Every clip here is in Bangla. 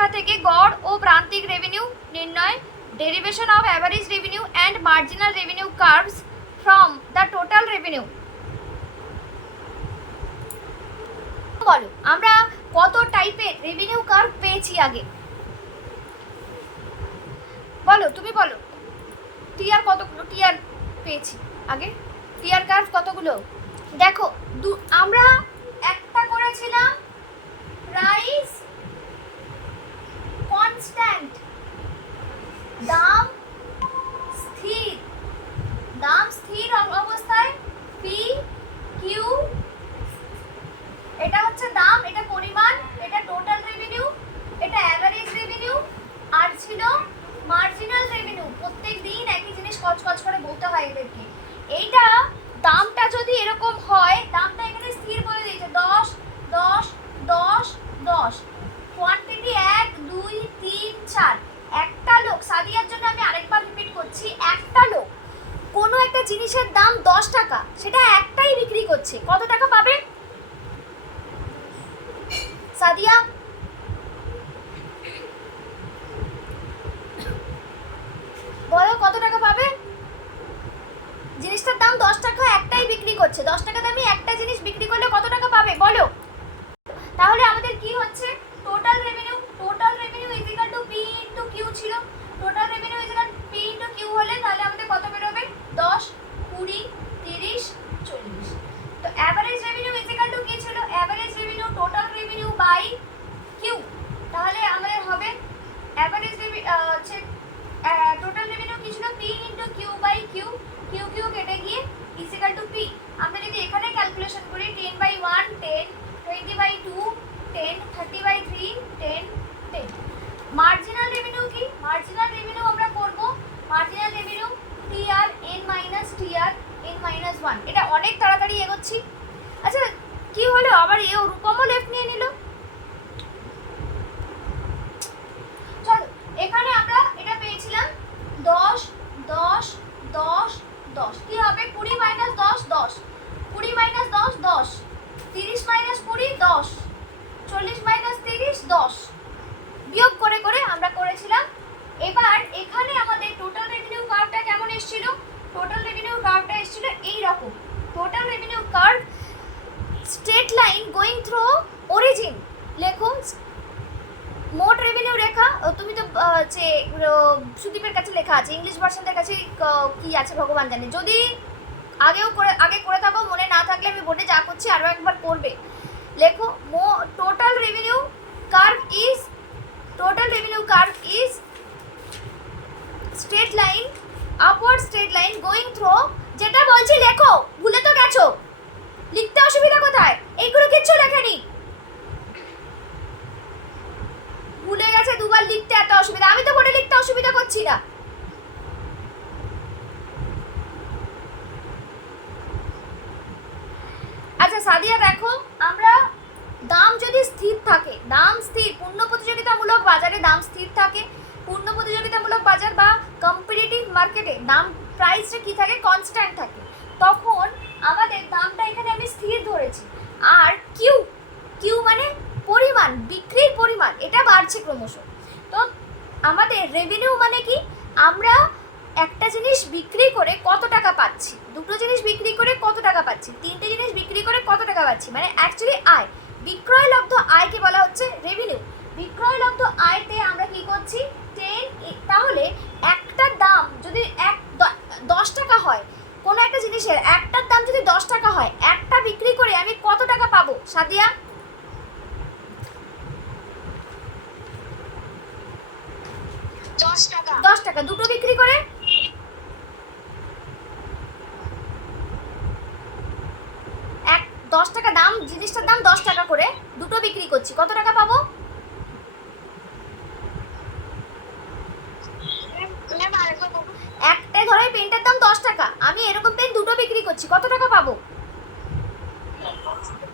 রেখা থেকে গড় ও প্রান্তিক রেভিনিউ নির্ণয়, derivation of average revenue and marginal revenue curves from the total revenue. বলো আমরা কত টাইপের রেভিনিউ কার্ভ পেয়েছি আগে, বলো তুমি বলো। টিআর কতগুলো টিআর পেয়েছি আগে, টিআর কার্ভ কতগুলো? দেখো আমরা একটা করেছিলাম প্রাইস কনস্ট্যান্ট, দাম স্থির, দাম স্থির অবস্থায় পি কিউ, এটা হচ্ছে দাম, এটা পরিমাণ, এটা টোটাল রেভিনিউ, এটা অ্যাভারেজ রেভিনিউ, আর ছিল মার্জিনাল রেভিনিউ। প্রত্যেক দিন একই জিনিস কচকচ করে বলতে হয় এদেরকে। এইটা দামটা যদি এরকম হয়, দামটা এখানে স্থির বলে দিয়েছে 10 10 10 10, কোয়ান্টিটি 1 2 3 4। একটা লোক, সাদিয়ার জন্য আমি আরেকবার রিপিট করছি, একটা লোক কোনো একটা জিনিসের দাম 10 টাকা, সেটা একটাই বিক্রি করছে, কত টাকা পাবে সাদিয়া? বলো কত টাকা পাবে? জিনিসটার দাম 10 টাকা, একটাই বিক্রি করছে, 10 টাকা দামে একটা জিনিস বিক্রি করলে কত টাকা পাবে বলো? তাহলে আমাদের কি হচ্ছে, total revenue, total revenue is equal to P into Q ছিল। Total revenue is equal P into Q হলে তাহলে আমাদের কত বেরোবে? 10 20 30 40। তো average revenue is equal to কি ছিল? Average revenue total revenue by Q. তাহলে আমাদের হবে অ্যাভারেজ হচ্ছে টোটাল রেভিনিউ কি ছিল? P into Q by Q, Q Q কেটে গিয়ে ইজ ইকুয়াল টু পি। আমরা যদি এখানে ক্যালকুলেশন করি 10/1 10, 20/2 10, 30/3 10 10। মার্জিনাল রেভিনিউ কি? মার্জিনাল রেভিনিউ আমরা করব marginal revenue TR N minus TR N minus 1। এটা অনেক তাড়াতাড়ি এগোচ্ছি। আচ্ছা কি হলো আবার এও রূপমও লেফট নিয়ে নিল। চলো এখানে আমরা এটা পেয়েছিলাম 10 10 10 10, কি হবে 20 মাইনাস 10 10, 20 মাইনাস 10 10, 30 মাইনাস 20 10, 40 মাইনাস 30 10, বিয়োগ করে করে আমরা করেছিলাম। এবার এখানে আমাদের টোটাল রেভিনিউ কার্ভটা কেমন এসেছিল? টোটাল রেভিনিউ কার্ভটা এসেছিল এই রকম। Total revenue curve straight line going through origin. লেখো মোট রেভিনিউ রেখা, তুমি তো যে সুদীপের কাছে লেখা আছে, ইংলিশ ভার্সনদের কাছে কি আছে ভগবান জানে। যদি আগে করে থাকো, মনে না থাকলে আমি বোর্ডে যা করছি আরও একবার করবে। লেখো total revenue curve is, total revenue curve is straight line, upward straight line going through, যেটা বলছি লেখো, ভুলে তো গেছো, লিখতে অসুবিধা কোথায়? এইগুলো কিচ্ছু লেখেনি, ভুলে গেছে দুবার লিখতে, এত অসুবিধা। আমি তো বোর্ডে লিখতে অসুবিধা করছি না। আচ্ছা সাদিয়া দেখো, আমরা দাম যদি স্থির থাকে, দাম স্থির, পূর্ণ প্রতিযোগিতামূলক বাজারে দাম স্থির থাকে, পূর্ণ প্রতিযোগিতামূলক বাজার বা কম্পিটিটিভ মার্কেটে দাম প্রাইসটা কি থাকে? কনস্ট্যান্ট থাকে। তখন আমাদের দামটা এখানে আমি স্থির ধরেছি, আর কিউ, কিউ মানে পরিমাণ, বিক্রির পরিমাণ, এটা বাড়ছে ক্রমশ। তো আমাদের রেভিনিউ মানে কি? আমরা একটা জিনিস বিক্রি করে কত টাকা পাচ্ছি, দুটো জিনিস বিক্রি করে কত টাকা পাচ্ছি, তিনটে জিনিস বিক্রি করে কত টাকা পাচ্ছি, মানে অ্যাকচুয়ালি আয়। বিক্রয়লব্ধ আয়কে বলা হচ্ছে রেভিনিউ। বিক্রয়লব্ধ আয়তে আমরা কি করছি? 10। তাহলে একটা দাম যদি 10 টাকা হয়, কোনো একটা জিনিসের একটার দাম যদি 10 টাকা হয়, একটা বিক্রি করে আমি কত টাকা পাবো সাদিয়া? 10 টাকা। 10 টাকা। দুটো বিক্রি করে 10 টাকা দাম, জিনিসটার দাম 10 টাকা করে, দুটো বিক্রি করছি, কত টাকা পাবো? একটা ধরো পেনটার দাম 10 টাকা, আমি এরকম পেন দুটো বিক্রি করছি, কত টাকা পাবো?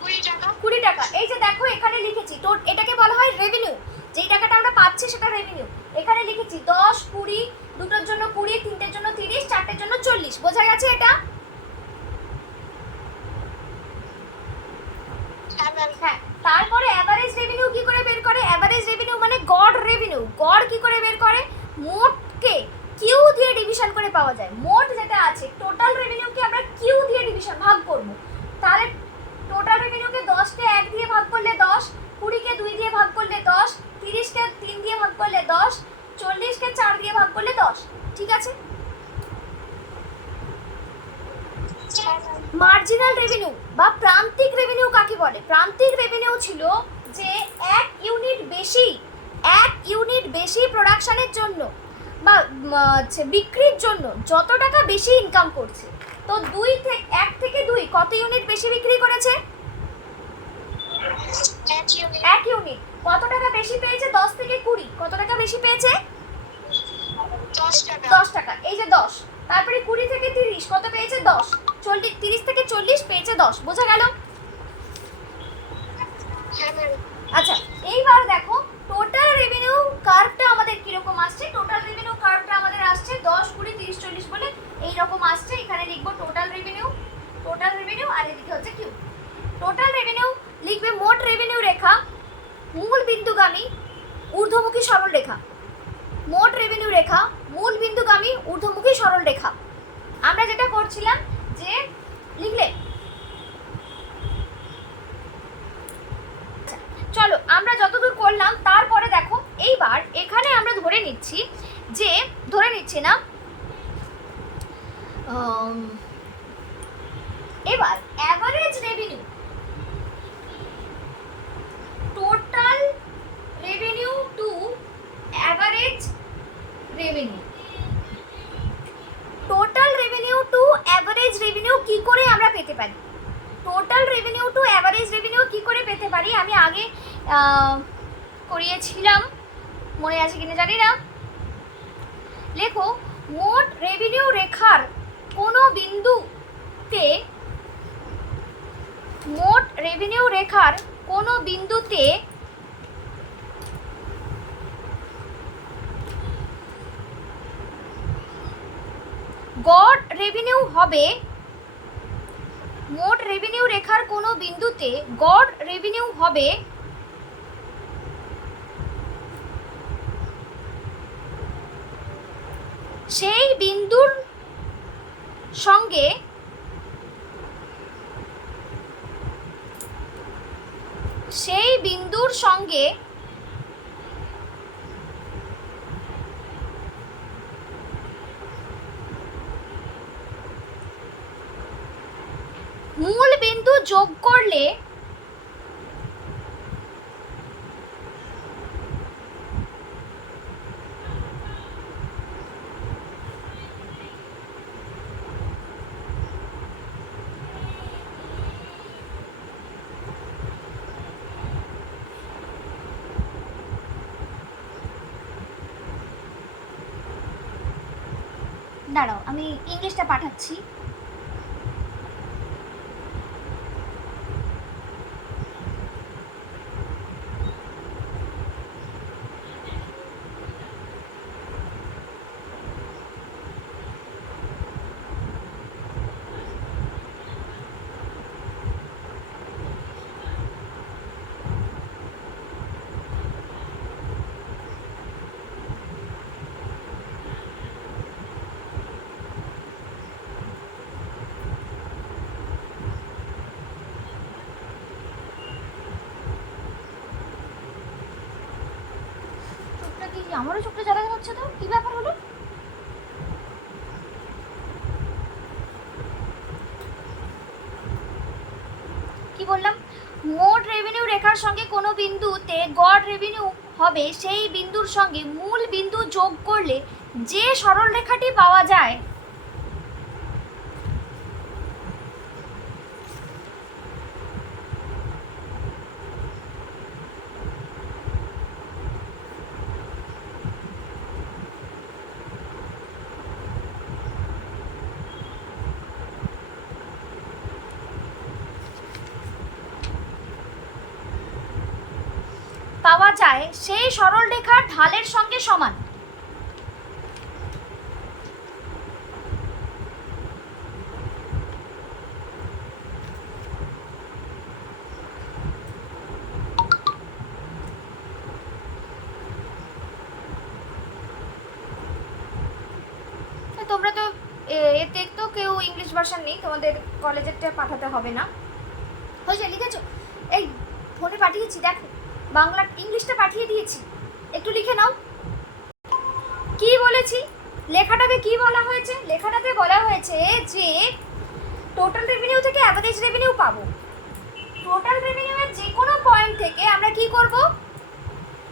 20 টাকা। এই যে দেখো এখানে লিখেছি, তো এটাকে বলা হয় রেভিনিউ। যেই টাকাটা আমরা পাচ্ছি সেটা রেভিনিউ। এখানে লিখেছি 10 20, দুটোর জন্য 20, তিনটের জন্য 30, চারটের জন্য 40। বোঝা গেছে এটা? হ্যাঁ। তারপরে অ্যাভারেজ রেভিনিউ কি করে বের করে? অ্যাভারেজ রেভিনিউ মানে গড় মোটকে কিউ দিয়ে ডিভিশন করে পাওয়া যায়। মোট যেটা আছে টোটাল রেভিনিউকে আমরা কিউ দিয়ে ডিভিশন ভাগ করব, তাহলে টোটাল রেভিনিউকে 10কে 1 দিয়ে ভাগ করলে 10, 20কে 2 দিয়ে ভাগ করলে 10, 30কে 3 দিয়ে ভাগ করলে 10, 40কে 4 দিয়ে ভাগ করলে 10। ঠিক আছে। মার্জিনাল রেভিনিউ বা প্রান্তিক রেভিনিউ কাকে বলে? প্রান্তিক রেভিনিউ ছিল যে 1 ইউনিট বেশি প্রোডাকশনের জন্য বা বিক্রির জন্য যত টাকা বেশি ইনকাম করছে। তো 1 থেকে 2 কত ইউনিট বেশি বিক্রি করেছে? 1 ইউনিট। কত টাকা বেশি পেয়েছে? 10 থেকে 20 কত টাকা বেশি পেয়েছে? 10 টাকা। এই যে 10, তারপরে 20 থেকে 30 কত পেয়েছে? 10। 30 থেকে 40 পেয়েছে 10। বোঝা গেল? আচ্ছা, এইবার দেখো টোটাল রেভিনিউ কার্ভটা আমাদের কিরকম আসছে। টোটাল রেভিনিউ কার্ভটা আমাদের আসছে 10, 20, 30, 40 বলে এইরকম আসছে। এখানে লিখবো টোটাল রেভিনিউ আর এদিকে হচ্ছে কিউ। টোটাল রেভিনিউ লিখবে মোট রেভিনিউ রেখা, মূল বিন্দুগামী ঊর্ধ্বমুখী সরল রেখা। মোট রেভিনিউ রেখা, মূল বিন্দুগামী ঊর্ধ্বমুখী সরল রেখা। আমরা যেটা করছিলাম যে লিখলে, চলো আমরা যতদূর করলাম তারপরে দেখো এইবার এখানে আমরা ধরে নিচ্ছি না, এবার average revenue, total revenue to average revenue, total revenue to average revenue কি করে আমরা পেতে পারি? Total revenue to average revenue কি করে পেতে পারি? আমি আগে করিয়েছিলাম, মনে আছে কিনা জানি না। লেখো মোট রেভিনিউ রেখার কোনো বিন্দুতে, মোট রেভিনিউ রেখার কোনো বিন্দুতে গড় রেভিনিউ হবে, মোট রেভিনিউ রেখার কোনো বিন্দুতে গড় রেভিনিউ হবে সেই বিন্দুর সঙ্গে মূল বিন্দু যোগ করলে দাঁড়াও আমি ইংলিশটা পাঠাচ্ছি। আমারও চোখটা জ্বালা হচ্ছে, তো কি ব্যাপার হলো? কি বললাম? মোট রেভিনিউ রেখার সঙ্গে কোনো বিন্দুতে গড় রেভিনিউ হবে সেই বিন্দুর সঙ্গে মূল বিন্দু যোগ করলে যে সরল রেখাটি পাওয়া যায় সেই সরল রেখার ঢালের সঙ্গে সমান। তোমরা তো এতে তো কেউ ইংলিশ ভার্সন নেই, তোমাদের কলেজেরটা পাঠাতে হবে না। হয়েছে, লিখেছো? এই ফোনে পাঠিয়েছি, দেখো বাংলা ইংলিশটা পাঠিয়ে দিয়েছি, একটু লিখে নাও। কি বলেছি, লেখাটাতে কি বলা হয়েছে? লেখাটাতে বলা হয়েছে যে টোটাল রেভিনিউ থেকে অ্যাভারেজ রেভিনিউ পাবো। টোটাল রেভিনিউয়ের যে কোনো পয়েন্ট থেকে আমরা কি করব,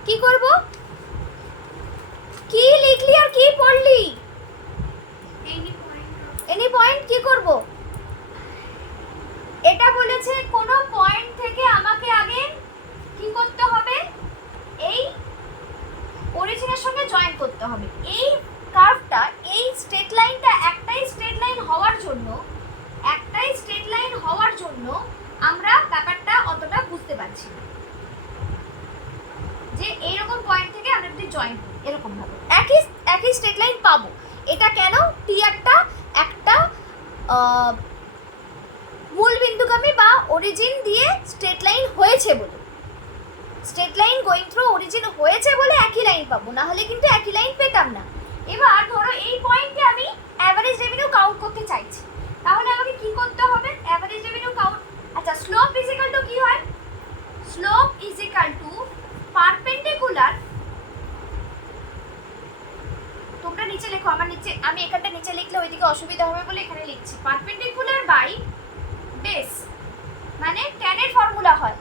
কি করব, কি লিখলি আর কি পড়লি? এনি পয়েন্ট কি করব? এটা বলেছে কোনো পয়েন্ট থেকে আমাকে আগে কি করতে হবে, এই অরিজিনের সঙ্গে জয়েন করতে হবে। এই কার্ভটা, এই স্ট্রেট লাইনটা একটাই স্ট্রেট লাইন হওয়ার জন্য, একটাই স্ট্রেট লাইন হওয়ার জন্য আমরা ব্যাপারটা অতটা বুঝতে পারছি না, যে এইরকম পয়েন্ট থেকে আমরা যদি জয়েন করি এরকম ভাবে একই স্ট্রেট লাইন পাবো। এটা কেন? টিয়ারটা একটা মূল বিন্দুগামী বা অরিজিন দিয়ে স্ট্রেট লাইন হয়েছে বলে, straight line going through origin হয়েছে বলে একই লাইন পাবো, না হলে কিন্তু একই লাইন পেতাম না। এবার ধরো এই পয়েন্টে আমি অ্যাভারেজ রেভিনিউ কাউন্ট করতে চাইছি, তাহলে আমাকে কি করতে হবে? অ্যাভারেজ রেভিনিউ কাউন্ট, আচ্ছা স্লোপ ইজ ইকুয়াল টু কি হয়? Slope is equal to perpendicular, তোমরা নিচে লেখো, আমার নিচে, আমি এখানটা নিচে লিখলে ওইদিকে অসুবিধা হবে বলে এখানে লিখছি, পারপেন্ডিকুলার বাই বেস, মানে tan এর ফর্মুলা হয়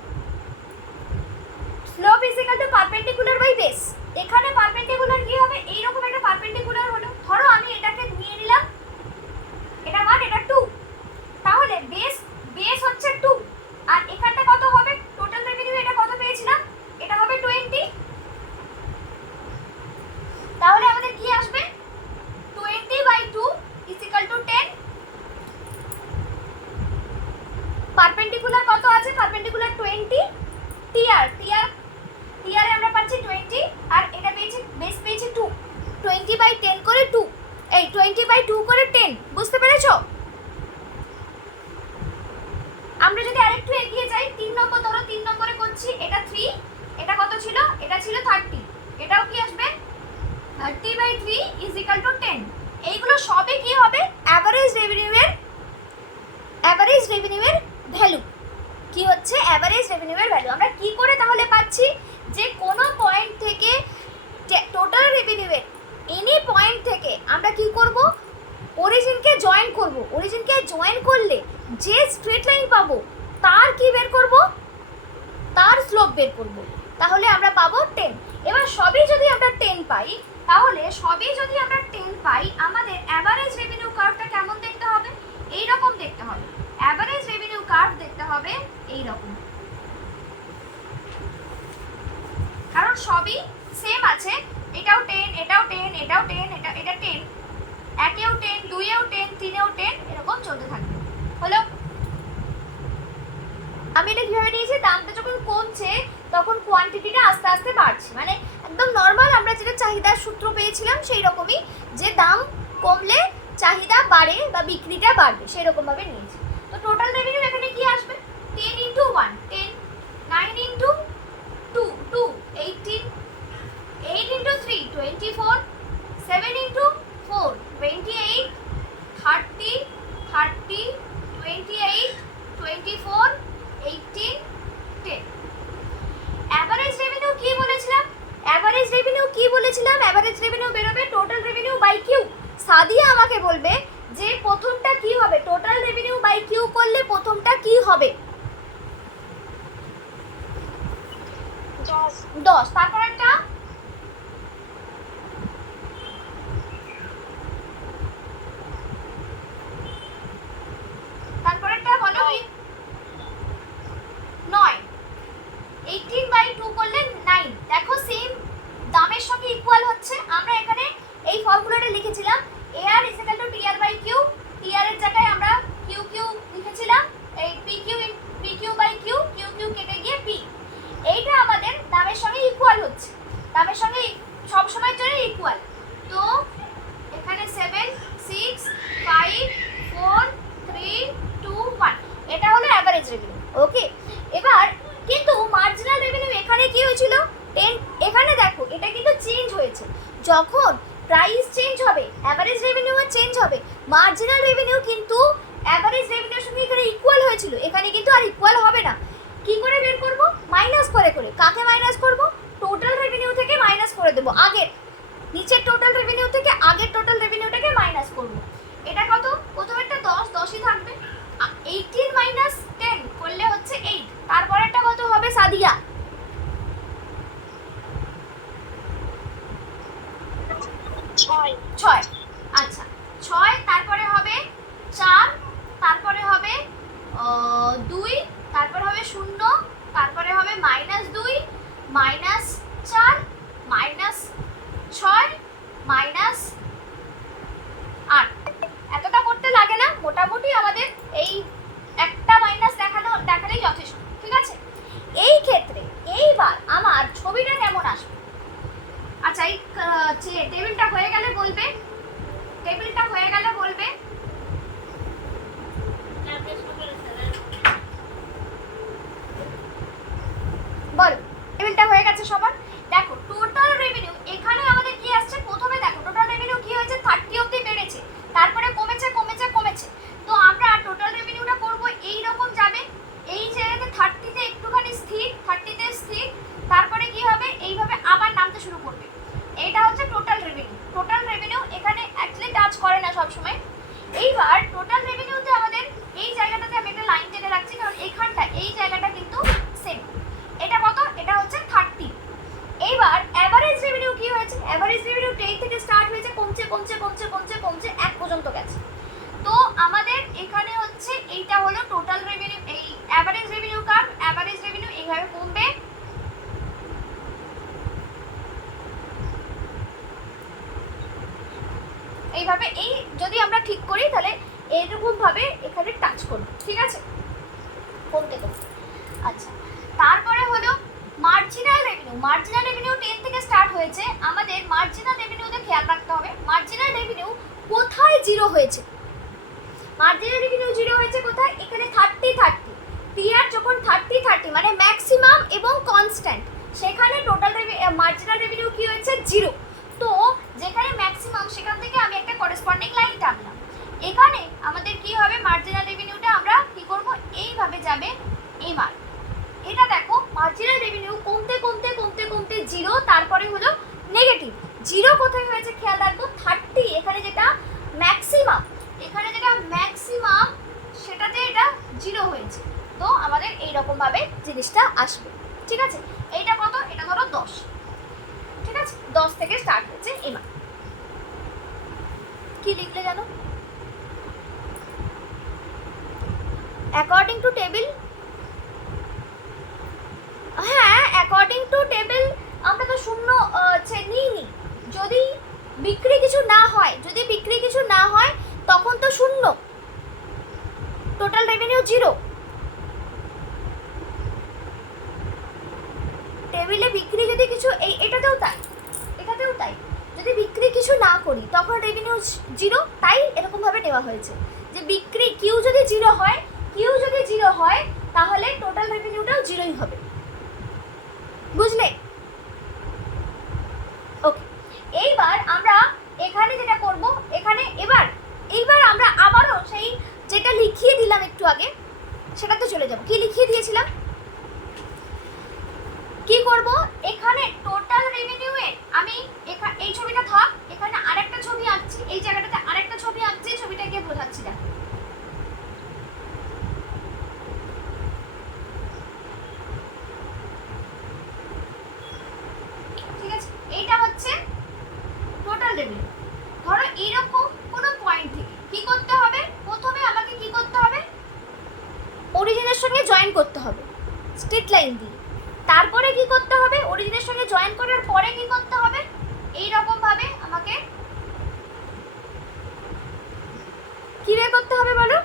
slope is equal to perpendicular by base. এখানে পারপেন্ডিকুলার কি হবে? এইরকম একটা পারপেন্ডিকুলার হলো, ধরো আমি এটাকে নিয়ে নিলাম, এটা 1 এটা 2, তাহলে বেস হচ্ছে 2, আর এখানটা কত হবে? টোটাল রেভিনিউ এটা কত পেয়েছিলাম? এটা হবে 20, তাহলে আমাদের কি আসবে? 20/2 ইজ ইকুয়াল টু 10। পারপেন্ডিকুলার কত আছে? পারপেন্ডিকুলার 20, টিআরে আমরা পাচ্ছি 20, আর এটা পেয়েছি, বেস পেয়েছি 2, 20/10 করে 2, এই 20/2 করে 10, বুঝতে পেরেছো? আমরা যদি আরেকটু এগিয়ে যাই, 3 নম্বর, ধরো 3 নম্বরে করছি, এটা 3, এটা কত ছিল? এটা ছিল 30, এটাও কি আসবে? 30/3 ইজ ইকুয়াল টু 10। এইগুলো সবই কি হবে? অ্যাভারেজ রেভিনিউয়ের ভ্যালু। কি হচ্ছে? অ্যাভারেজ রেভিনিউয়ের ভ্যালু। আমরা কি করে তাহলে পাচ্ছি যে কোনো পয়েন্ট থেকে টোটাল রেভিনিউয়ের এনি পয়েন্ট থেকে আমরা কি করব? অরিজিনকে জয়েন করব। অরিজিনকে জয়েন করলে যে স্ট্রেট লাইন পাবো তার কি বের করব? তার স্লোপ বের করব। তাহলে আমরা পাবো 10। এবার সবই যদি আমরা 10 পাই, তাহলে আমাদের অ্যাভারেজ রেভিনিউ কার্ভটা কেমন দেখতে হবে? এই রকম দেখতে হবে। অ্যাভারেজ রেভিনিউ কার্ভ দেখতে হবে এই রকম, কারণ সবই সেম আছে, এটাও 10, এটাও 10, এটাও 10, এটা 10, একেও 10, দুইয়েও 10, তিনেও 10, এরকম চলতে থাকবে। হলো? আমি এটা কিভাবে নিয়েছি? দামটা যখন কমছে তখন কোয়ান্টিটিটা আস্তে আস্তে বাড়ছে, মানে একদম নর্মাল আমরা যেটা চাহিদার সূত্র পেয়েছিলাম সেই রকমই, যে দাম কমলে চাহিদা বাড়ে বা বিক্রিটা বাড়বে, সেই রকম ভাবে নিয়েছি। তো টোটাল রেভিনিউ এখানে কি আসবে? 10 × 1 10, 9 × 2 2, 18, 8 × 3 24, 7 × 4 28, 30 30, 28, 24, 18, 10। অ্যাভারেজ রেভিনিউ কি বলেছিলাম? অ্যাভারেজ রেভিনিউ বেরোবে total revenue by Q. Sadia আমাকে বলবে যে প্রথমটা কি হবে? টোটাল রেভিনিউ বাই কিউ করলে প্রথমটা কি হবে? 10। তারপরেরটা? বলো কি? 9। 18/2 করলে 9। দেখো সেম দামের সঙ্গে ইকুয়াল হচ্ছে। আমরা এখানে এই ফর্মুলাটা লিখেছিলাম, AR = TR/Q, TR এর জায়গায় আমরা QQ লিখেছিলাম, এই PQ/Q, QQ কেটে গিয়ে P। এইটা আমাদের দামের সঙ্গে ইকুয়াল হচ্ছে, দামের সঙ্গে সব সময়ের জন্য ইকুয়াল। তো এখানে 7 6 5 4 3 2 1, এটা হলো অ্যাভারেজ রেভিনিউ। ওকে, এবার কিন্তু মার্জিনাল রেভিনিউ এখানে কি হয়েছিল? 10। এখানে দেখো এটা কিন্তু চেঞ্জ হয়েছে, যখন প্রাইস চেঞ্জ হবে, অ্যাভারেজ রেভিনিউ চেঞ্জ হবে, মার্জিনাল রেভিনিউ কিন্তু অ্যাভারেজ রেভিনিউর সঙ্গে এখানে ইকুয়াল হয়েছিল, এখানে কিন্তু আর ইকুয়াল হবে না। কি করে বের করব? মাইনাস করে করে। কাকে মাইনাস করব? টোটাল রেভিনিউ থেকে মাইনাস করে দেবো, আগের নিচের টোটাল রেভিনিউ থেকে আগের টোটাল রেভিনিউটাকে মাইনাস করব। এটা কত? প্রথমেরটা 10, 10ই থাকবে, 18 মাইনাস 10 করলে হচ্ছে 8, তারপরেরটা কত হবে সাদিয়া? 6। আচ্ছা 6, তারপরে হবে 4, তারপরে হবে 2, তারপরে হবে 0, তারপরে হবে -2, -4, -6, -8। এতটা করতে লাগে না, মোটামুটি আমাদের এই একটা মাইনাস দেখালেই যথেষ্ট, ঠিক আছে? এই ক্ষেত্রে এইবার আমার ছবিটা কেমন আসবে? আচ্ছা এই টেবিলটা হয়ে গেলে বলবে, টেবিলটা হয়ে গেলে বলবে। বলো, টেবিলটা হয়ে গেছে সবার? দেখো টোটাল রেভিনিউ এখানে আমাদের কি আসছে, প্রথমে দেখো টোটাল রেভিনিউ কি হয়েছে, 30 অবধি বেড়েছে, তারপরে কমেছে কমেছে কমেছে। তো আমরা টোটাল রেভিনিউটা করব এই রকম যাবে, এই জায়গাতে 30তে একটুখানি স্থির, 30তে স্থির, তারপরে কি হবে, এইভাবে আবার নামতে শুরু করবে। এটা হচ্ছে টোটাল রেভিনিউ। টোটাল রেভিনিউ এখানে অ্যাকচুয়ালি টাচ করে না সবসময়। এইবার টোটাল রেভিনিউতে আমাদের এই জায়গাটাতে আমি একটা লাইন টেনে রাখছি, কারণ এখানটা এই জায়গাটা কিন্তু সেম। এটা কত? এটা হচ্ছে 30। এইবার অ্যাভারেজ রেভিনিউ কি হয়েছে? অ্যাভারেজ রেভিনিউ 10 থেকে স্টার্ট হয়েছে, কমছে কমছে কমছে কমছে কমছে 1 পর্যন্ত গেছে। তো আমাদের এখানে হচ্ছে এইটা হলো টোটাল রেভিনিউ, এই average revenue curve. Average revenue এইভাবে কমবে, এইভাবে। এই যদি আমরা ঠিক করি তাহলে এরকম ভাবে এখানে টাচ করব, ঠিক আছে? কমতে কমতে। আচ্ছা তারপরে হলো মার্জিনাল রেভিনিউ। মার্জিনাল রেভিনিউ 10 থেকে স্টার্ট হয়েছে, আমাদের মার্জিনাল রেভিনিউতে খেয়াল রাখতে হবে মার্জিনাল রেভিনিউ কোথায় জিরো হয়েছে। মার্জিনাল রেভিনিউ জিরো হয়েছে কোথায়? এখানে 30 টিআর যখন 30 মানে ম্যাক্সিমাম এবং কনস্ট্যান্ট, সেখানে টোটাল মার্জিনাল রেভিনিউ কি হয়েছে? জিরো। তো যেখানে ম্যাক্সিমাম সেখান থেকে আমি একটা করেসপন্ডিং লাইন টানলাম। এখানে আমাদের কি হবে, মার্জিনাল রেভিনিউটা আমরা কি করব, এইভাবে যাবে এই মান। এটা দেখো মার্জিনাল রেভিনিউ কমতে কমতে কমতে কমতে জিরো, তারপরে হলো নেগেটিভ। জিরো কোথায় হয়েছে খেয়াল রাখবো, 30 এখানে যেটা ম্যাক্সিমাম, এখানে যেটা ম্যাক্সিমাম সেটাতে এটা জিরো হয়েছে। তো আমাদের এইরকম ভাবে জিনিসটা আসবে, ঠিক আছে? এইটা কত? এটা ধরো 10, ঠিক আছে? 10 থেকে স্টার্ট হচ্ছে এবার। কি লিখলে জানো? According to table. হ্যাঁ অ্যাকর্ডিং টু টেবিল আমরা তো শূন্য নিইনি। যদি বিক্রি কিছু না হয়, যদি বিক্রি কিছু না হয় তখন তো শূন্য, টোটাল রেভিনিউ জিরো। টেবিলে বিক্রি যদি কিছু, এটাতেও তাই, এটাতেও তাই, যদি বিক্রি কিছু না করি তখন রেভিনিউ জিরো। তাই এরকম ভাবে নেওয়া হয়েছে যে বিক্রি কিউ যদি জিরো হয়, কিউ যদি জিরো হয় তাহলে টোটাল রেভিনিউটাও জিরোই হবে, বুঝলে? ওকে, এইবার আমরা এখানে যেটা করব, এখানে এইবার আমরা আবারও সেই যেটা লিখিয়ে দিলাম একটু আগে সেটাতে চলে যাব। কি লিখিয়ে দিয়েছিলাম? কি করব, এখানে টোটাল রেভিনিউ এ আমি এই ছবিটা থাক, এখানে আরেকটা ছবি আঁকছি, এই জায়গাটাতে আরেকটা ছবি আঁকছি, ছবিটাকে বোঝাচ্ছি। দেখো ঠিক আছে, এইটা হচ্ছে টোটাল রেভিনিউ। ধরো এইরকম কোনো পয়েন্ট থেকে কি করতে হবে, প্রথমে আমাকে কি করতে হবে, অরিজিনের সঙ্গে জয়েন করতে হবে স্ট্রেট লাইন দিয়ে। তারপরে কি করতে হবে, অরিজিনের সঙ্গে জয়েন করার পরে কি করতে হবে, এই রকম ভাবে আমাকে কি বের করতে হবে বলো?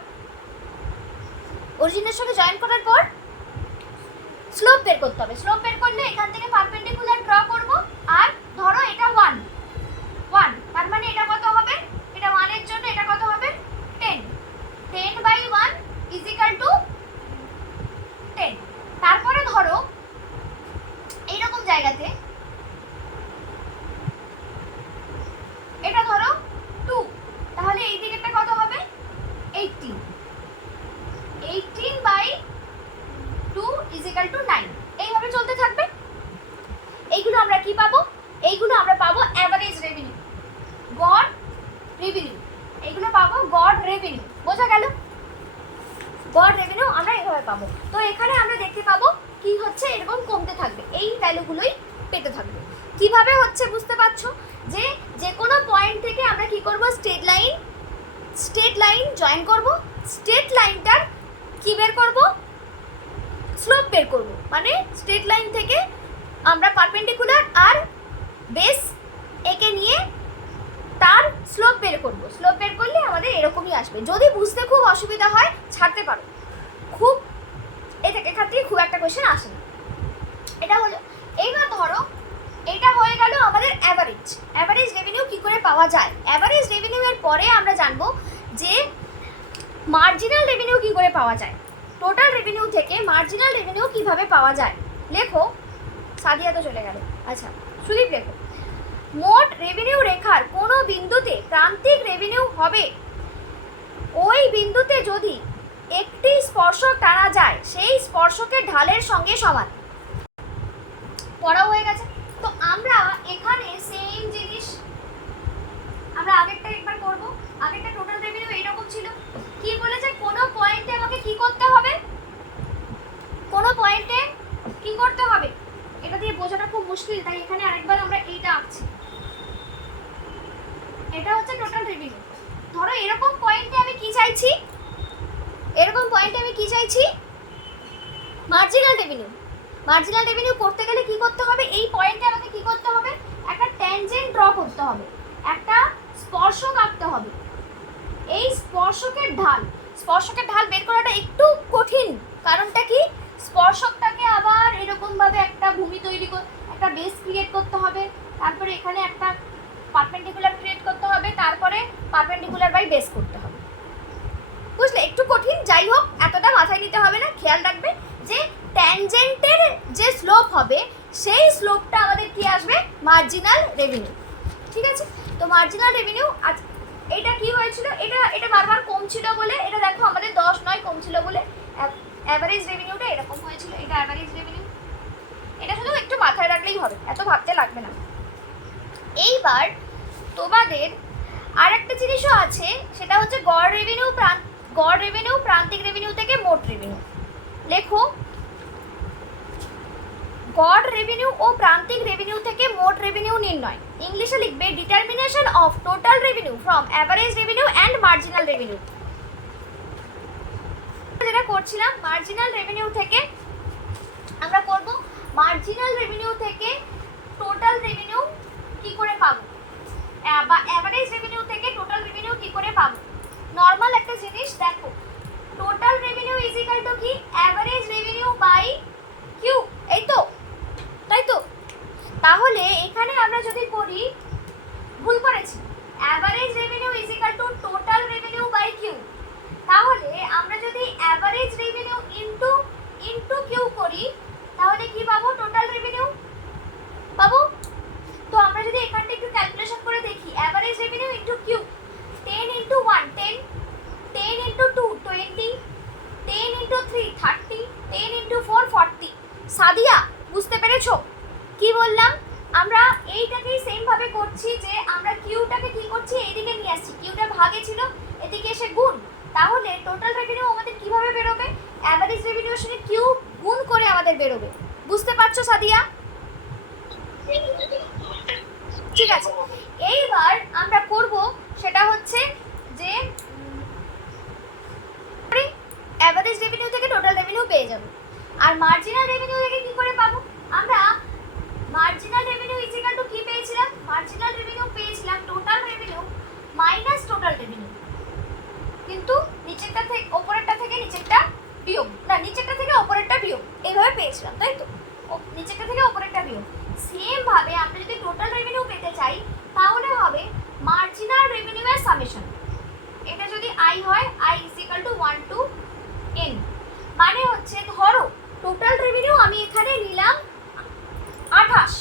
অরিজিনের সঙ্গে জয়েন করার পর স্লোপ বের করতে হবে। স্লোপ বের করলে এখান থেকে পারপেন্ডিকুলার ড্র করব, আর ধরো এটা 1, তার মানে এটা কত হবে, এটা 1 এর জন্য এটা কত হবে 10, 10/1 = 10। তারপরে ধরো এইরকম জায়গাতে পাবো। তো এখানে আমরা দেখতে পাবো কি হচ্ছে এরকম কমতে থাকবে, এই ভ্যালুগুলোই পেতে থাকবে। কিভাবে হচ্ছে বুঝতে পারছো, যে যে কোনো পয়েন্ট থেকে আমরা কি করব, স্ট্রেট লাইন জয়েন করব, স্ট্রেট লাইনটার কি বের করব, স্লোপ বের করব। মানে স্ট্রেট লাইন থেকে আমরা পারপেন্ডিকুলার আর বেস একে নিয়ে তার স্লোপ বের করব। স্লোপ বের করলে আমাদের এরকমই আসবে। যদি বুঝতে খুব অসুবিধা হয় ছাড়তে পারো, খুব এখান থেকে খুব একটা কোয়েশ্চেন আসে না। এটা হলো, এইবার ধরো এটা হয়ে গেল আমাদের অ্যাভারেজ রেভিনিউ কি করে পাওয়া যায়। অ্যাভারেজ রেভিনিউ এর পরে আমরা জানবো যে মার্জিনাল রেভিনিউ কি করে পাওয়া যায়। টোটাল রেভিনিউ থেকে মার্জিনাল রেভিনিউ কিভাবে পাওয়া যায়। লেখো, সাদিয়া তো চলে গেল, আচ্ছা সুদীপ লেখো। মোট রেভিনিউ রেখার কোনো বিন্দুতে প্রান্তিক রেভিনিউ হবে ওই বিন্দুতে যদি একটি স্পর্শক টানা যায় সেই স্পর্শকের ঢালের সঙ্গে সমান। পড়া হয়ে গেছে। তো আমরা এখানে সেম জিনিস আমরা আগেরটা একবার করব। আগেরটা টোটাল রেভিনিউ এইরকম ছিল, কি বলেছে, কোনো পয়েন্টে আমাকে কি করতে হবে, কোনো পয়েন্টে কি করতে হবে, এটা দিয়ে বোঝাটা খুব মুশকিল, তাই এখানে আরেকবার আমরা এইটা আঁকছি। এটা হচ্ছে টোটাল রেভিনিউ। ধরো এরকম পয়েন্টে আমি কি চাইছি, এরকম পয়েন্টে আমি কি চাইছি, মার্জিনাল রেভিনিউ। মার্জিনাল রেভিনিউ করতে গেলে কি করতে হবে, এই পয়েন্টে আমাকে কি করতে হবে, একটা ট্যানজেন্ট ড্র করতে হবে, একটা স্পর্শক আঁকতে হবে। এই স্পর্শকের ঢাল বের করাটা একটু কঠিন। কারণটা কি, স্পর্শকটাকে আবার এরকম ভাবে একটা ভূমি তৈরি একটা বেস ক্রিয়েট করতে হবে, তারপরে এখানে একটা পারপেন্ডিকুলার ক্রিয়েট করতে হবে, তারপরে পারপেন্ডিকুলার বাই বেস করতে হবে। বুঝলে, একটু কঠিন। যাই হোক, এতটা মাথায় নিতে হবে না। খেয়াল রাখবে যে ট্যানজেন্টের যে স্লোপ হবে সেই স্লোপটা আমাদের কি আসবে, মার্জিনাল রেভিনিউ। ঠিক আছে, তো মার্জিনাল রেভিনিউ এটা কি হয়েছিল, এটা বারবার কমছিল বলে, এটা দেখো আমাদের 10 নয় কমছিল বলে অ্যাভারেজ রেভিনিউটা এরকম হয়েছিল। এটা অ্যাভারেজ রেভিনিউ, এটা শুধু একটু মাথায় রাখলেই হবে, এত ভাবতে লাগবে না। এইবার তোমাদের আর একটা জিনিসও আছে, সেটা হচ্ছে গড় রেভিনিউ প্রান্তিক রেভিনিউ থেকে মোট রেভিনিউ। লেখো, গড় রেভিনিউ ও প্রান্তিক রেভিনিউ থেকে মোট রেভিনিউ নির্ণয়। ইংলিশে লিখবে determination of total revenue from average revenue and marginal revenue. যেটা করছিলাম, মার্জিনাল রেভিনিউ থেকে আমরা করব, মার্জিনাল রেভিনিউ থেকে টোটাল রেভিনিউ কি করে পাবো, বা অ্যাভারেজ রেভিনিউ থেকে টোটাল রেভিনিউ কি করে পাবো। নর্মাল একটা জিনিস দেখো, total revenue is equal to কি, অ্যাভারেজ রেভিনিউ বাই কিউ, এই তো, তাই তো। তাহলে এখানে আমরা যদি করি, ভুল করেছি, average revenue is equal to total revenue by Q. তাহলে আমরা যদি অ্যাভারেজ রেভিনিউ ইনটু কিউ করি, তাহলে কি পাবো, টোটাল রেভিনিউ পাবো। তো আমরা যদি এখানটা একটু ক্যালকুলেশন করে দেখি, average revenue into Q, 10 into 1 10, 10 into 2 20, 10 into 3 30, 10 into 4 40। Sadia, বুঝতে পেরেছো কি বললাম? আমরা এইটাকেই সেম ভাবে করছি, যে আমরা কিউটাকে কি করছি, এইদিকে নিয়ে আসছি, কিউটা ভাগে ছিল, এদিকে এসে গুণ। তাহলে টোটাল রেভিনিউ আমাদের কিভাবে বেরোবে, অ্যাভারেজ রেভিনিউর সঙ্গে কিউ গুণ করে আমাদের বেরোবে। বুঝতে পারছো সাদিয়া? ঠিক আছে, এইবার আমরা করব সেটা হচ্ছে যে অ্যাভারেজ রেভিনিউ থেকে টোটাল রেভিনিউ পেয়ে যাব। আর মার্জিনাল রেভিনিউ থেকে কি করে পাবো, আমরা marginal revenue is equal to কি পেয়েছিলাম, মার্জিনাল রেভিনিউ পেয়েছিলাম total revenue minus total revenue, কিন্তু নিচেরটা থেকে উপরেরটা থেকে নিচেরটা বিয়োগ, না নিচেরটা থেকে উপরেরটা বিয়োগ, এইভাবে পেয়েছিলাম, তাই তো, নিচেরটা থেকে উপরেরটা বিয়োগ। সেম ভাবে আমরা যদি টোটাল রেভিনিউ পেতে চাই, তাহলে হবে মার্জিনাল রেভিনিউ এর সামেশন। এটা যদি আই হয়, I is equal two 1 to n, মানে হচ্ছে ধরো টোটাল রেভিনিউ আমি এখানে নিলাম 28,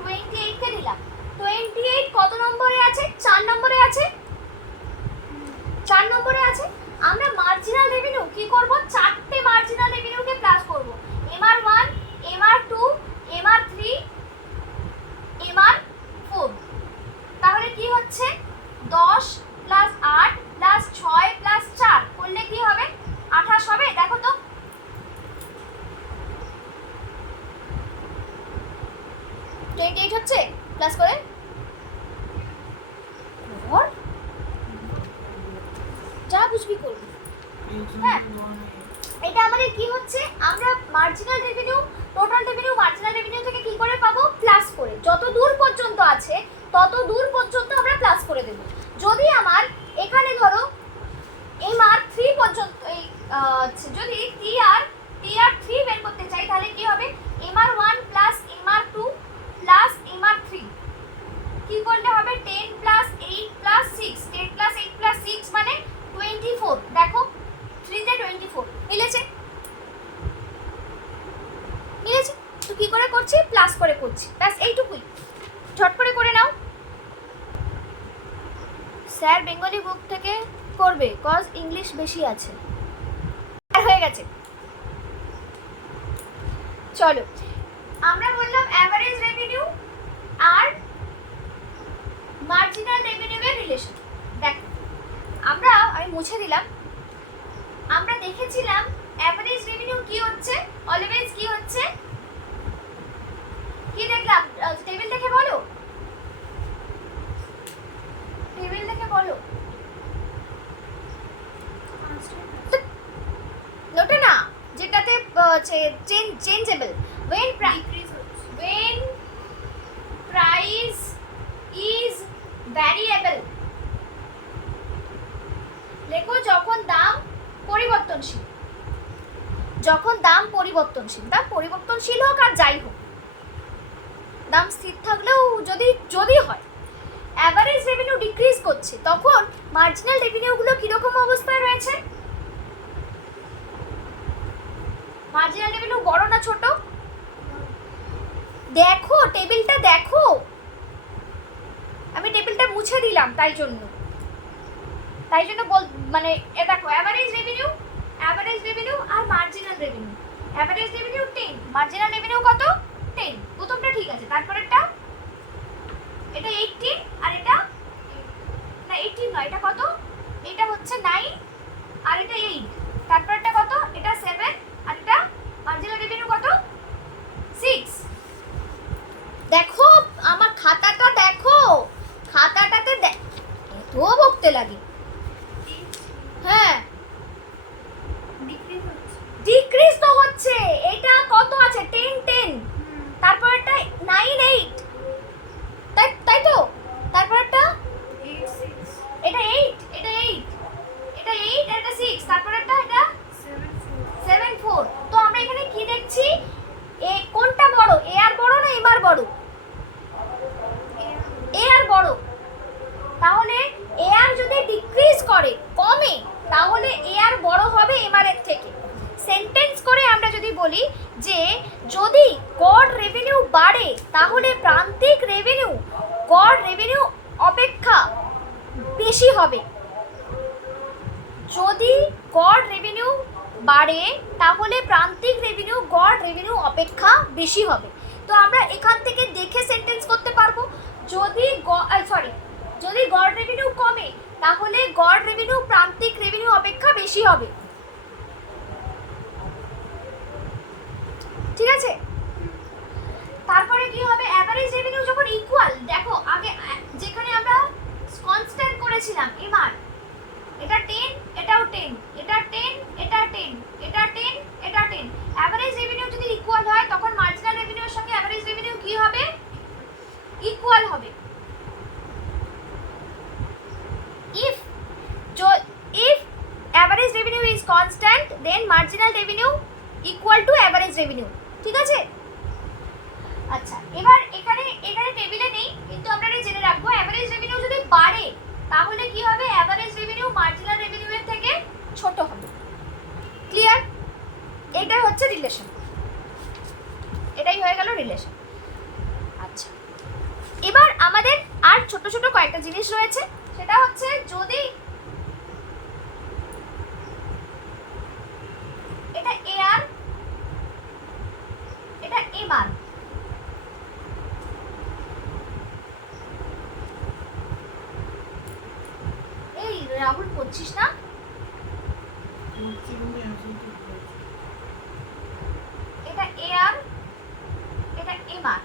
28 কে নিলাম, 28 কত নম্বরে আছে, 4 নম্বরে আছে, 4 নম্বরে আছে। আমরা মার্জিনাল রেভিনিউ কি করব, চারটে মার্জিনাল রেভিনিউকে প্লাস করব, MR1 MR2 28 হচ্ছে প্লাস করে কর, যা বুঝবি করবি। হ্যাঁ, এটা আমাদের কি হচ্ছে, আমরা marginal revenue total revenue marginal revenue থেকে কি করে পাবো, প্লাস করে। যত দূর পর্যন্ত আছে তত দূর পর্যন্ত আমরা প্লাস করে দেব। যদি আমার এখানে ধরো এমআর 3 পর্যন্ত এই যদি টিআর 3 বের করতে চাই তাহলে কি হবে, MR 1 plus MR 2 plus MR 3 কি করলে হবে 10 প্লাস 8 প্লাস 6, 10 প্লাস 8 প্লাস 6 মানে 24। দেখো 3 তে 24 মিলেছে, মিলেছে। তো কি করে করছি, প্লাস করে করছি, ব্যাস এইটুকুই, ঝট করে নাও। স্যার বেঙ্গলি বুক থেকে করবে, কজ ইংলিশ বেশি আছে। হয়ে গেছে, চলো আমরা বললাম অ্যাভারেজ রেভিনিউ আর মার্জিনাল রেভিনিউ এর রিলেশন। দেখো আমি মুছে দিলাম, আমরা দেখেছিলাম অ্যাভারেজ রেভিনিউ কি হচ্ছে, অলওয়েজ কি হচ্ছে, কি দেখলাম, টেবিল দেখে বলো, টেবিল দেখে বলো, নোটে না, যেটাতে changeable, when price is variable, লেখো যখন দাম পরিবর্তনশীল, যখন দাম পরিবর্তনশীল, দাম পরিবর্তনশীল হোক আর যাই হোক, দাম স্থির থাকলেও যদি হয় অ্যাভারেজ রেভিনিউ ডিক্রিজ করছে, তখন মার্জিনাল রেভিনিউগুলো কিরকম অবস্থায় রয়েছে, মার্জিনাল রেভিনিউ বড় না ছোট, দেখো টেবিলটা দেখো, আমি টেবিলটা মুছে দিলাম তাই জন্য মানে এ দেখো অ্যাভারেজ রেভিনিউ আর marginal revenue, average revenue 10, marginal revenue কত 10, প্রথমটা ঠিক আছে, তারপরেরটা এটা 18 আর এটা না 18 নয়, এটা কত, এটা হচ্ছে 9 আর এটা 8, তারপরেরটা কত, এটা 7 আর এটা মার্জিনাল রেভিনিউ কত 6। দেখো আমার খাতাটা দেখো, খাতাটাতে এত বকতে লাগে। হ্যাঁ ডিক্রিজ তো হচ্ছে, এটা কত আছে 10 10, তারপরেরটা 9 8, তাই তো, তারপরেরটা 8 6, এটা 8 এটা 8 এটা 8 আর এটা 6, তারপরেরটা এটা 7 4। তো আমরা এখানে কি দেখছি, এ কোনটা বড়, এ আর বড় না এম আর বড়, এ আর বড়, তাহলে এ আর যদি ডিক্রিজ করে কমে তাহলে এ আর বড় হবে এম আর এর থেকে। সেন্টেন্স করে আমরা যদি বলি যে যদি গড় রেভিনিউ বাড়ে তাহলে প্রান্তিক রেভিনিউ গড় রেভিনিউ অপেক্ষা বেশি হবে, যদি গড় রেভিনিউ বাড়ে তাহলে প্রান্তিক রেভিনিউ গড় রেভিনিউ অপেক্ষা বেশি হবে। তো আমরা এখান থেকে দেখে সেন্টেন্স করতে পারবো, যদি গড় রেভিনিউ কমে তাহলে গড় রেভিনিউ প্রান্তিক রেভিনিউ অপেক্ষা বেশি হবে, ঠিক আছে। তারপরে কি হবে, অ্যাভারেজ রেভিনিউ যখন ইকুয়াল, দেখো আগে যেখানে আমরা কনস্ট্যান্ট করেছিলাম এমআর, এটা 10 এটাও 10, এটা 10 এটা 10 এটা 10 এটা 10, অ্যাভারেজ রেভিনিউ যদি ইকুয়াল হয় তখন মার্জিনাল রেভিনিউর সঙ্গে অ্যাভারেজ রেভিনিউ কি হবে, ইকুয়াল হবে। if average revenue is constant then marginal revenue equal to average revenue, ঠিক আছে। আচ্ছা এবার এখানে টেবিলে নেই কিন্তু আমরা এটা জেনে রাখবো, অ্যাভারেজ রেভিনিউ যদি বাড়ে তাহলে কি হবে, অ্যাভারেজ রেভিনিউ মার্জিনাল রেভিনিউ এর থেকে ছোট হবে, ক্লিয়ার। এটাই হচ্ছে রিলেশন, এটাই হয়ে গেল রিলেশন। আচ্ছা এবার আমাদের আর ছোট ছোট কয়েকটা জিনিস রয়েছে, সেটা হচ্ছে যদি এটা এআর এটা এমআর, এই রাহুল পড়ছিস না, এটা এআর এটা এমআর,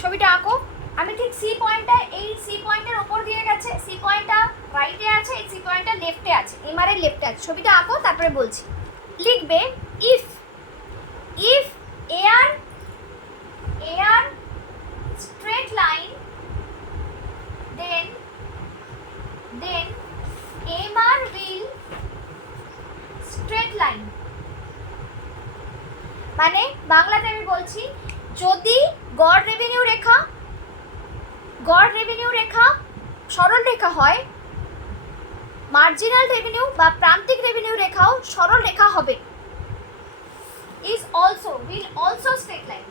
ছবিটা আঁকো। আমি ঠিক সি পয়েন্টটা, এই সি পয়েন্টের ওপর দিয়ে গেছে, সি পয়েন্টটা রাইটে আছে, এই সি পয়েন্টটা লেফটে আছে, এমআরের লেফটে আছে। ছবিটা আঁকো, তারপরে বলছি। লিখবে if AR straight line, then MR will straight line। মানে বাংলাতে আমি বলছি, যদি গড় রেভিনিউ রেখা সরল রেখা হয়, মার্জিনাল রেভিনিউ বা প্রান্তিক রেভিনিউ রেখাও সরল রেখা হবে। will also straight line।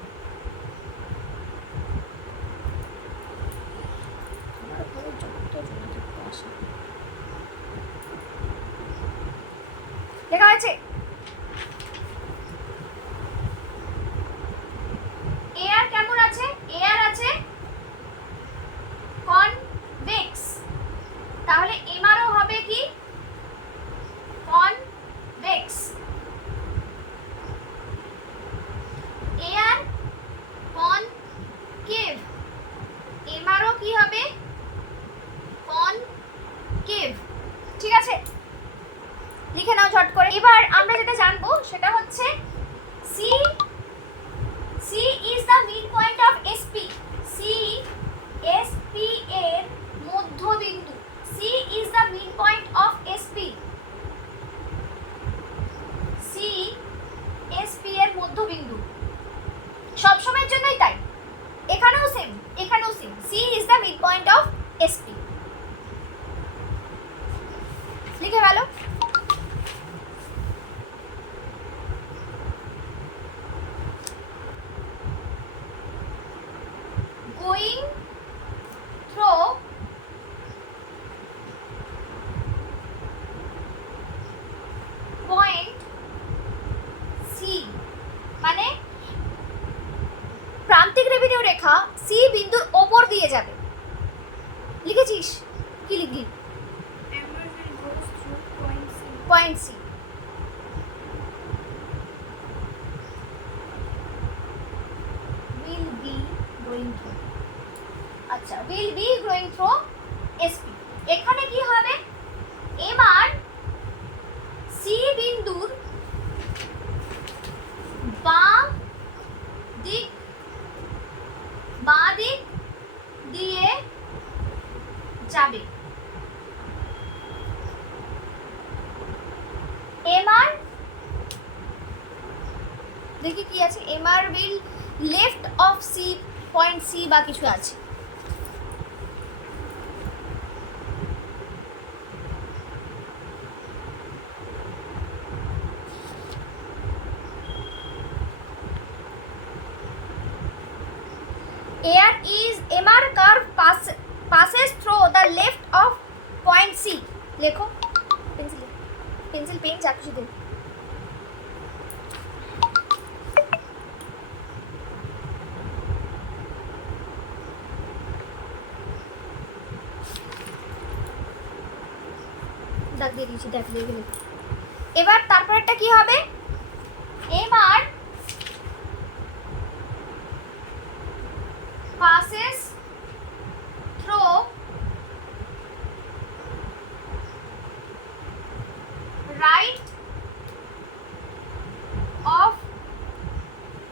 লেখা হয়েছে? AR কেমন আছে? AR আছে কনভেক্স, তাহলে MR ও হবে কি? কনভেক্স। AR কনকেভ, MR ও কি হবে? কনকেভ। ঠিক আছে, লিখে নাও ঝট করে। এবার আমরা যেটা জানবো সেটা হচ্ছে C is the midpoint of SP। SP এর মধ্যবিন্দু। C is the midpoint of SP। SP এর মধ্যবিন্দু সবসময়ের জন্যই তাই, এখানেও same. C is the midpoint of SP। লিখে গেল? going through point C, মানে প্রান্তিক রেভিনিউ রেখা C বিন্দুর ওপর দিয়ে যাবে। লিখেছিস? কি লিখলি? Point C। will be going through, আচ্ছা, will be going through SP। এখানে কি হবে? MR C বিন্দুর বাঁ দিক দিয়ে যাবে। MR দেখি কি আছে, MR will left of C, point C বা কিছু আছে। MR curve passes through the left of point C। লেখো, পেন্সিল পেন যা কিছু দিন। দাগ দিয়ে দিয়েছি, দেখ লিখে লিখে। এবার তারপরেরটা কি হবে? MR passes through right of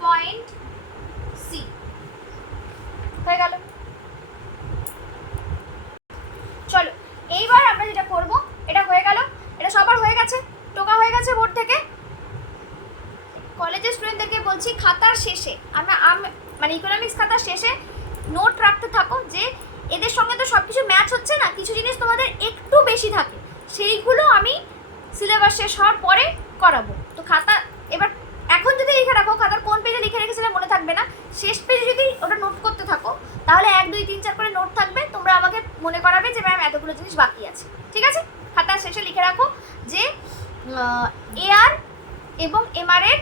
point C। হয়ে গেল? চলো এইবার আমরা যেটা করব, এটা হয়ে গেল, এটা সবার হয়ে গেছে, টোকা হয়ে গেছে বোর্ড থেকে। কলেজের স্টুডেন্টদেরকে বলছি, খাতার শেষে মানে ইকোনমিক্স খাতার শেষে নোট রাখতে থাকো, যে এদের সঙ্গে তো সব কিছু ম্যাচ হচ্ছে না, কিছু জিনিস তোমাদের একটু বেশি থাকে, সেইগুলো আমি সিলেবাস শেষ হওয়ার পরে করাবো। তো খাতা এবার এখন যদি লিখে রাখো, খাতার কোন পেজে লিখে রেখেছিলে মনে থাকবে না, শেষ পেজে যদি ওটা নোট করতে থাকো, তাহলে 1 2 3 4 করে নোট থাকবে, তোমরা আমাকে মনে করাবে যে ম্যাম এতগুলো জিনিস বাকি আছে। ঠিক আছে, খাতার শেষে লিখে রাখো যে AR এবং MR এর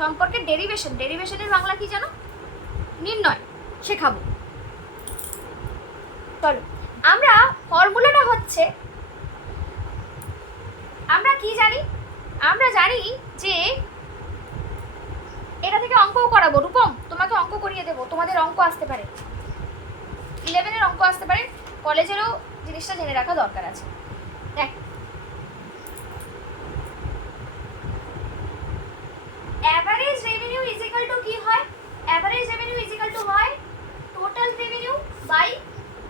সম্পর্কে ডেরিভেশনের বাংলা কি জানো? নির্ণয় শেখাবো। চলো, আমরা ফর্মুলাটা হচ্ছে, আমরা কি জানি? আমরা জানি যে এটা থেকে অঙ্কও করাবো রূপম, তোমাকে অঙ্ক করিয়ে দেবো, তোমাদের অঙ্ক আসতে পারে, 11-এর অঙ্ক আসতে পারে, কলেজেরও জিনিসটা জেনে রাখা দরকার আছে। দেখ, average revenue is equal to কি হয়? Average revenue is equal to হয় total revenue by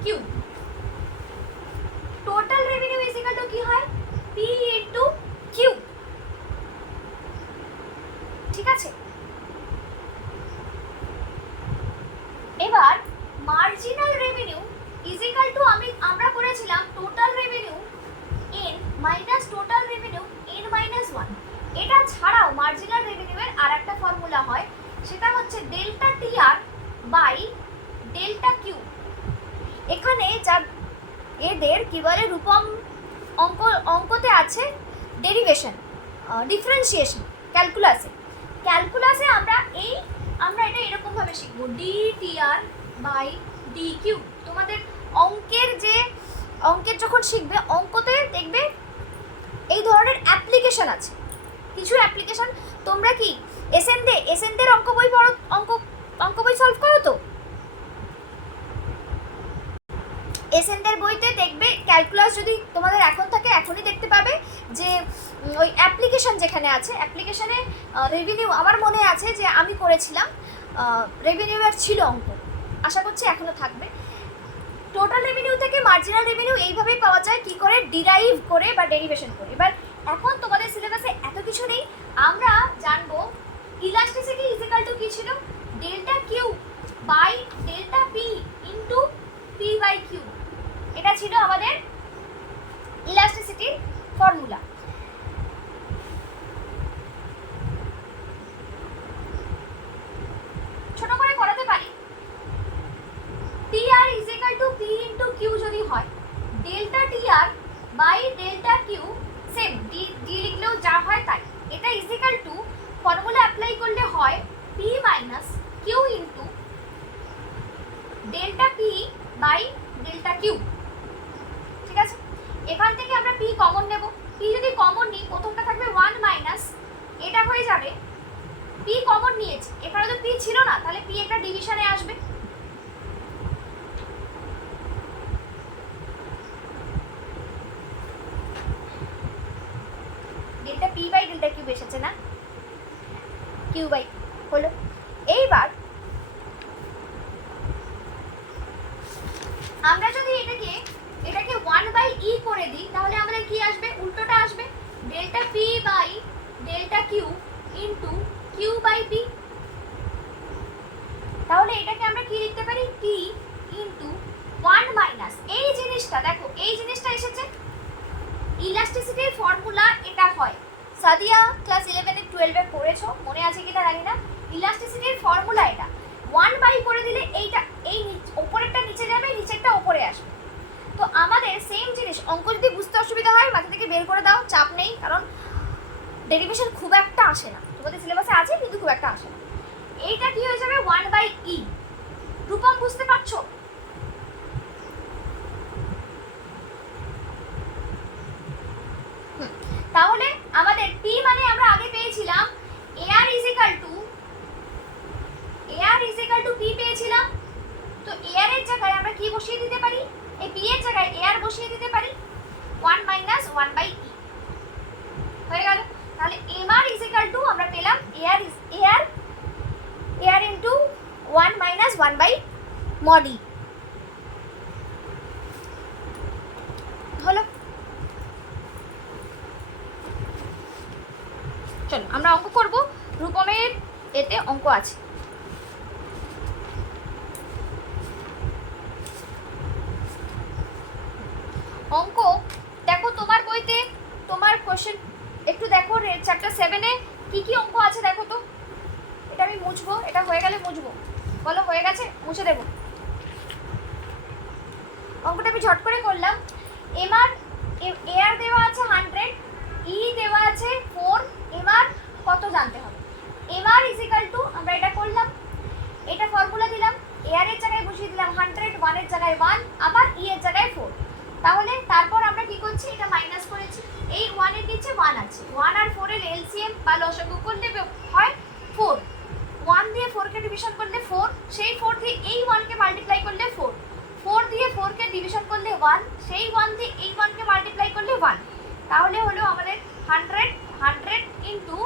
Q. Total revenue is equal to কি হয়? P into Q. ঠিক আছে, এবার marginal revenue is equal to আমরা করেছিলাম total revenue N minus total revenue N minus 1। এটা ছাড়াও মার্জিনাল রেভিনিউয়ের আর একটা ফর্মুলা হয়, সেটা হচ্ছে delta TR by delta Q. এখানে যা এদের কি বলে রূপম অঙ্কতে আছে ডেরিভেশন, ডিফারেন্সিয়েশন, ক্যালকুলাসে আমরা এটা এরকম ভাবে শিখবো, D TR by D Q. তোমাদের অঙ্কের যখন শিখবে, অঙ্কতে দেখবে এই ধরনের অ্যাপ্লিকেশন আছে, কিছু অ্যাপ্লিকেশন। তোমরা কি এসএনদের অঙ্ক বই পড়ো, অঙ্ক বই সলভ করো তো? এসএনদের বইতে দেখবে ক্যালকুলাস যদি তোমাদের এখন থাকে এখনই দেখতে পাবে যে ওই অ্যাপ্লিকেশন যেখানে আছে, অ্যাপ্লিকেশনে রেভিনিউ আমার মনে আছে যে আমি করেছিলাম, রেভিনিউয়ের ছিল অঙ্ক, আশা করছি এখনও থাকবে। টোটাল রেভিনিউ থেকে মার্জিনাল রেভিনিউ এইভাবেই পাওয়া যায়, কি করে? ডিরাইভ করে বা ডেরিভেশন করে। এবার এখন তোমাদের সিলেবাসে এত কিছু নেই, আমরা জানবো ইলাস্টিসিটি ইজ ইকুয়াল টু কি ছিল? Delta Q by delta P into P by Q. এটা ছিল আমাদের ইলাস্টিসিটির ফর্মুলা। ছোট করে করাতে পারি, TR is equal to P into Q যদি হয়, delta TR by delta Q same, D লিখলেও যা হয় তাই, এটা is equal to formula apply করলে হয় P minus Q into delta P by delta Q. ঠিক আছে, এখান থেকে আমরা পি কমন নেব, পি যদি কমন নিই প্রথমটা থাকবে 1 মাইনাস, এটা হয়ে যাবে পি কমন নিয়েছি, এখানে তো পি ছিল না, তাহলে পি একটা ডিভিশনে আসবে, delta P by delta Q এসেছে না, কিউ বাই হলো। এইবার আমরা যদি এটাকে 1 বাই ই করে দিই, তাহলে আমাদের কি আসবে? উল্টোটা আসবে, delta P by delta Q into Q by P. তাহলে এটাকে আমরা কি লিখতে পারি? টি ইনটু 1 মাইনাস, এই জিনিসটা দেখো, এই জিনিসটা এসেছে, ইলাস্টিসিটির ফর্মুলা এটা হয়। সাদিয়া ক্লাস 11 12 পড়েছো, মনে আছে কিনা জানি না, ইলাস্টিসিটির ফর্মুলা এটা। 1 বাই করে দিলে এইটা এই উপরেরটা নিচে যাবে, নিচেরটা উপরে আসবে। তো আমাদের সেম জিনিস, অঙ্ক যদি বুঝতে অসুবিধা হয় মাথা থেকে বের করে দাও, চাপ নেই, কারণ ডেরিভেশন খুব একটা আসে না, তোমাদের সিলেবাসে আছে কিন্তু খুব একটা আসে না। এইটা কি হয়ে যাবে? 1 বাই ই। রূপম বুঝতে পারছো? তাহলে আমাদের পি মানে আমরা আগে পেয়েছিলাম AR is equal to P পেয়েছিলাম, তো এআর এর জায়গায় আমরা কি বসিয়ে দিতে পারি? এই পি এর জায়গায় এআর বসিয়ে দিতে পারি, 1 মাইনাস 1 বাই ই হয়ে গেল। তাহলে এমআর ইজ ইকুয়াল টু আমরা পেলাম AR into 1 minus 1 by mod E হলো। চলো আমরা অঙ্ক করব, রূপমের এতে অঙ্ক আছে। অঙ্ক দেখো তোমার বইতে, তোমার কোশ্চেন একটু দেখো, চ্যাপ্টার 7-এ কি কি অঙ্ক আছে দেখো তো। এটা আমি মুছবো, এটা হয়ে গেলে মুছবো, বলো হয়ে গেছে, মুছে দেবো। অঙ্কটা আমি ঝট করে করলাম। এআর দেওয়া আছে 100, ই দেওয়া আছে 4, এমআর কত জানতে হবে। এমআর ইজ ইকুয়াল টু আমরা এটা করলাম, এটা ফর্মুলা দিলাম, এআর এর জায়গায় বসিয়ে দিলাম 100, 1 এর জায়গায় 1, আবার ই এর জায়গায় 4। তাহলে তারপর আমরা কি করছি? এটা মাইনাস করেছি, এই 1 এর নিচে 1 আছে, 1 আর 4 এর এলসিএম বা লসাগু করলে হয় 4। দিয়ে 4 কে ডিভিশন করলে 4, সেই 4 দিয়ে এই 1 কে মাল্টিপ্লাই করলে 4, 4 দিয়ে 4 কে ডিভিশন করলে 1, সেই 1 দিয়ে এই 1 কে মাল্টিপ্লাই করলে 1। তাহলে হলো আমাদের 100 ইন্টু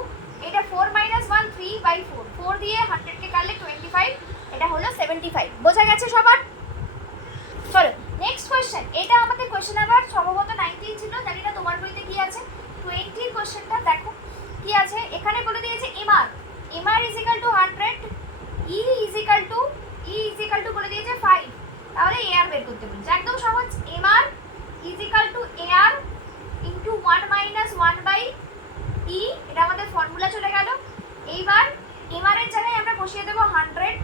এটা 4 - 1 3/4, 4 দিয়ে 100 কে কাটলে 25, এটা হলো 75। বোঝা গেছে সবার? চলো নেক্সট কোয়েশ্চেন। এটা আমাদের কোয়েশ্চেন নাম্বার সম্ভবত 19 ছিল, জানি না তোমার বইতে কি আছে। 20 কোয়েশ্চেনটা দেখো কি আছে। এখানে বলে দিয়েছে MR is equal two 100, E is equal two বলে দিয়েছে 5। তাহলে এআর বের করতে বলেছে, একদম সহজ। MR is equal two AR into 1 - 1/e, এটা আমাদের ফর্মুলা চলে গেল। এইবার এমআর এর জায়গায় আমরা বসিয়ে দেবো 100,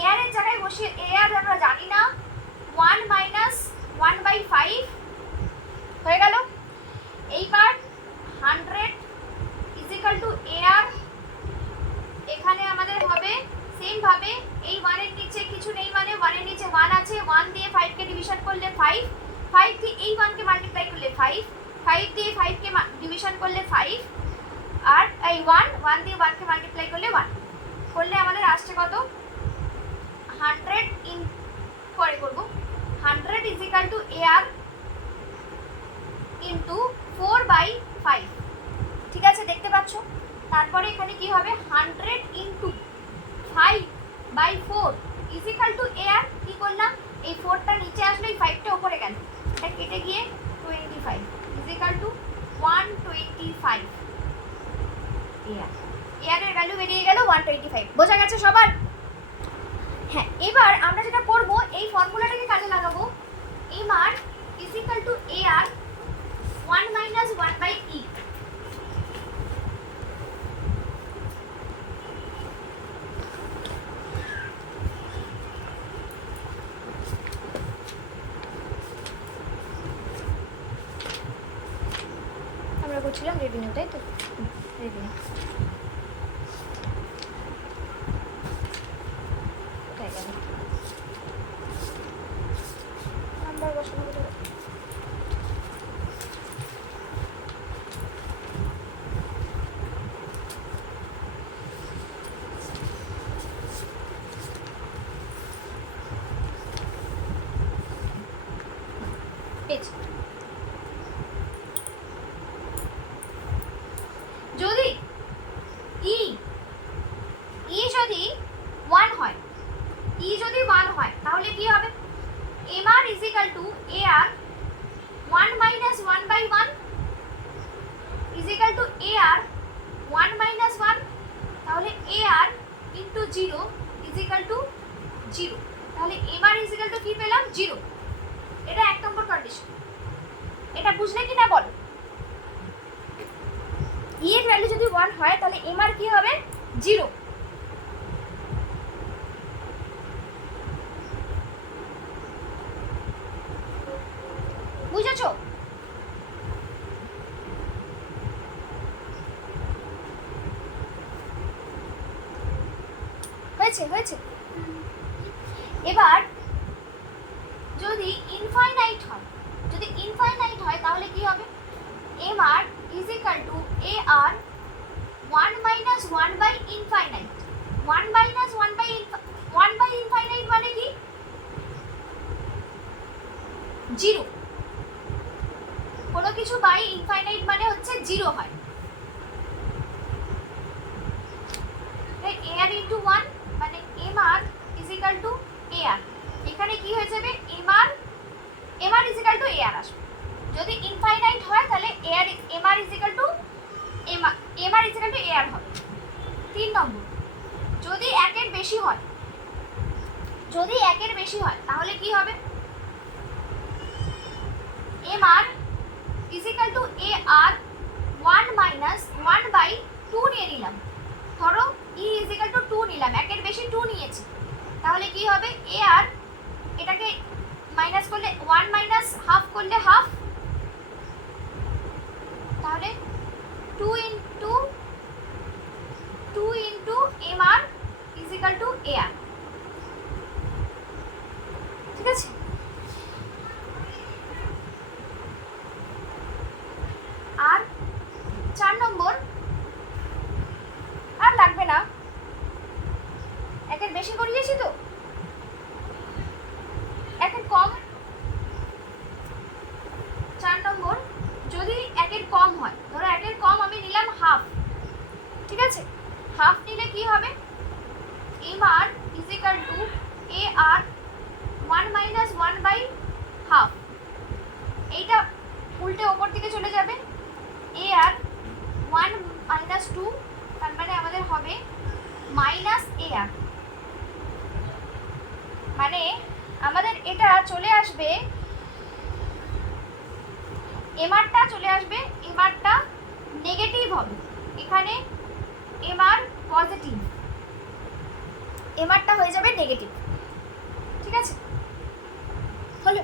এআর এর জায়গায় বসিয়ে, এআর আমরা জানি না, 1 - 1/5 হয়ে গেল। এইবার 100 ইজ ইকুয়াল টু এআর, এখানে আমাদের হবে সেম ভাবে এই 1 এর নিচে কিছু নেই, মানে 1 এর নিচে 1 আছে, 1 দিয়ে 5 কে ডিভিশন করলে 5, 5 দিয়ে এই 1 কে মাল্টিপ্লাই করলে 5, 5 দিয়ে 5 কে ডিভিশন করলে 5, আর এই 1 দিয়ে 1 কে মাল্টিপ্লাই করলে 1 করলে আমাদের আসছে কত? 100 ইন পরে করব। 100 is equal two AR into 4/5, ঠিক আছে, দেখতে পাচ্ছ? তারপরে এখানে কি হবে? 100 into 5/4 is equal two AR. কি করলাম? এই 4টা নিচে আসলো, এই 5টা উপরে গেল, এটা কেটে গিয়ে 25 is equal two 125 AR. AR এর ভ্যালু বেরিয়ে গেল 125। বোঝা গেছে সবার? হ্যাঁ, এবার আমরা যেটা করব, এই ফর্মুলাটাকে কাজে লাগাবো। MR is equal two AR 1 - 1/e, আমরা করছিলাম রেভিনিউ, তাই তো? রেভিনিউ কোথায় গেল? নাম্বার বসানো কোথায়? পেজ। যদি যদি 1 হয়, যদি 1 হয় তাহলে কি হবে? MR is equal two AR 1 - 1/1 is equal two AR 1 - 1, তাহলে AR into 0 is equal to 0। তাহলে এমআর ইজ ইকুয়াল টু কি পেলাম? 0। এটা 1 নম্বর কন্ডিশন। এটা বুঝলে কি না বলো? ই এর ভ্যালু যদি 1 হয় তাহলে এমআর কি হবে? 0। বুঝেছো? হয়েছে। এবার যদি ইনফাইনাইট হয় তাহলে কি হবে? MR is equal two AR 1 - 1/ইনফাইনাইট। 1/ইনফাইনাইট মানে কি? 0। কোনো কিছু বাই ইনফাইনাইট মানে হচ্ছে 0 হয়। এআর ইন্টু 1 মানে MR is equal two AR. এখানে কি হয়ে যাবে? MR is equal two AR আসবে। যদি ইনফাইনাইট হয় তাহলে MR is equal two AR হবে। 3 নম্বর, যদি 1 এর বেশি হয় তাহলে কি হবে? MR is equal two AR 1 - 1/2 নিয়ে নিলাম। ধরো ই ইজ ইকুয়াল টু 2 নিলাম, 1 এর বেশি 2 নিয়েছি, তাহলে কি হবে? এআর এটাকে মাইনাস করলে 1 - হাফ করলে হাফ, তাহলে 2 into MR is equal two AR. ঠিক আছে? আর 4 নম্বর আর লাগবে না, বেশি করিয়েছি তো, একের কম। 4 নম্বর, যদি একের কম হয়, ধরো একের কম আমি নিলাম হাফ, ঠিক আছে, হাফ নিলে কি হবে, m R is equal to a r 1 minus 1 by half, এইটা উল্টে ওপর দিকে চলে যাবে, এ আর 1 মাইনাস 2, তার মানে আমাদের হবে মাইনাস এ আর, মানে আমাদের এটা চলে আসবে, এমআরটা চলে আসবে, এমআরটা নেগেটিভ হবে, এখানে এমআর পজিটিভ, এমআরটা হয়ে যাবে নেগেটিভ, ঠিক আছে, হলো।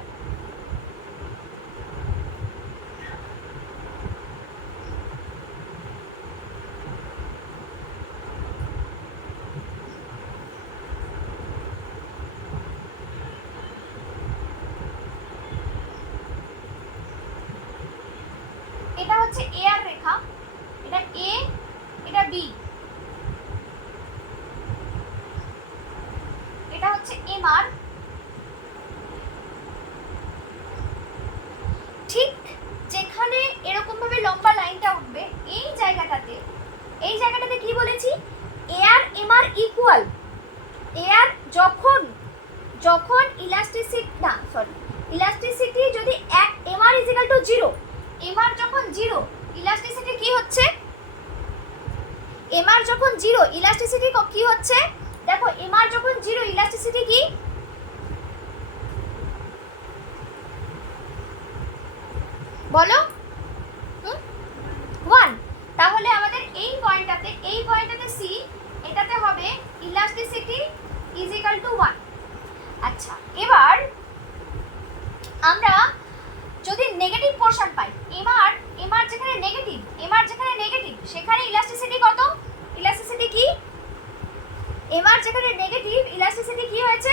এটা হচ্ছে এ আর রেখা, এটা এ, এটা বি, এটা হচ্ছে এম আর, ঠিক যেখানে এরকম ভাবে লম্বা লাইনটা উঠবে, এই জায়গাটাতে, এই জায়গাটাতে কি বলেছি, এ আর এম আর ইকুয়াল, এ আর যখন যখন ইলাস্টিসিটি যদি এক, M R is equal to 0, M R যখন 0, ইলাস্টিসিটি কি হচ্ছে, এম আর যখন 0, ইলাস্টিসিটি কি হচ্ছে, দেখো এম আর যখন 0, ইলাস্টিসিটি কি, বলো, 1, তাহলে আমাদের এই পয়েন্টটাতে সি, এটাতে হবে ইলাস্টিসিটি ইজ ইকুয়াল টু 1। আচ্ছা, এবার আমরা যদি নেগেটিভ পোরশন পাই, এমআর যেখানে নেগেটিভ সেখানে ইলাস্টিসিটি কত, ইলাস্টিসিটি কি, এমআর যেখানে নেগেটিভ, ইলাস্টিসিটি কি হয়েছে,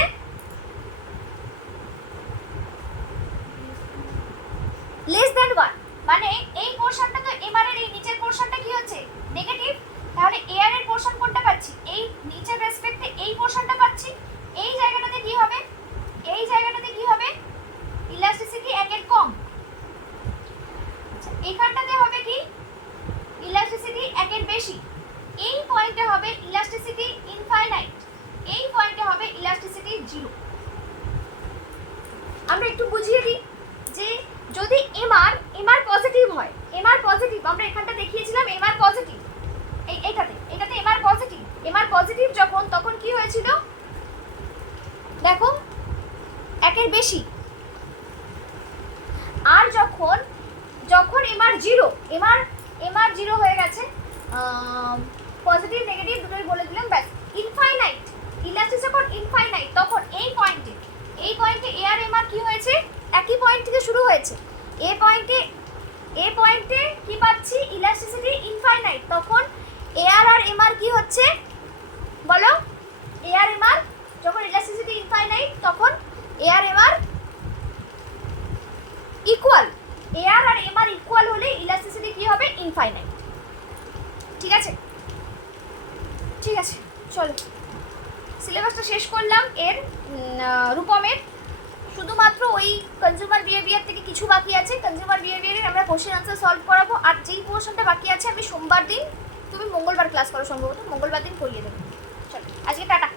লেস দ্যান 1, মানে এই পোরশনটা তো এমআর এর, এই নিচের পোরশনটা কি হচ্ছে নেগেটিভ, তাহলে এআর এর পোরশন কোনটা পাচ্ছি, এই নিচের রেসপেক্টে এই পোরশনটা পাচ্ছি, এই জায়গাটাতে কি হবে, এই জায়গাটাতে কি হবে, ইলাস্টিসিটি একের কম, আচ্ছা এখানটাতে হবে কি, ইলাস্টিসিটি একের বেশি, এই পয়েন্টে হবে ইলাস্টিসিটি ইনফাইনাইট, এই পয়েন্টে হবে ইলাস্টিসিটি 0। আমরা একটু বুঝিয়ে দিই যে যদি এমআর পজিটিভ হয়, এমআর পজিটিভ, আমরা এখানটা দেখিয়েছিলাম এমআর পজিটিভ, এটাতে এমআর পজিটিভ যখন, তখন কি হয়েছিল, দেখো একের বেশি, আর যখন এমআর 0, এমআর 0 হয়ে গেছে, পজিটিভ নেগেটিভ দুটোই বলে দিলাম, ব্যাস, ইনফাইনাইট, ইলাস্টিসিটি যখন ইনফাইনাইট, তখন এই পয়েন্টে এ আর এমআর কি হয়েছে, একই পয়েন্ট থেকে শুরু হয়েছে, এ পয়েন্টে কি পাচ্ছি, ইলাস্টিসিটি ইনফাইনাইট, তখন এ আর এমআর কি হচ্ছে, বলো, এ আর এমআর যখন ইলাস্টিসিটি ইনফাইনাইট, তখন এ আর এমআর ইকুয়াল, এ আর এমআর ইকুয়াল হলে ইলাস্টিসিটি কি হবে, ইনফাইনাইট, ঠিক আছে, ঠিক আছে, চলো সিলেবাসটা শেষ করলাম এর, রূপমের, শুধুমাত্র ওই কনজিউমার বিহেভিয়ার থেকে কিছু বাকি আছে, কনজিউমার বিহেভিয়ারের আমরা কোশ্চেন আনসার সলভ করাবো, আর যেই পোর্শনটা বাকি আছে আমি সোমবার দিন, তুমি মঙ্গলবার ক্লাস করো সম্ভবত, মঙ্গলবার দিন করিয়ে দেবো। চলো আজকে টাটা।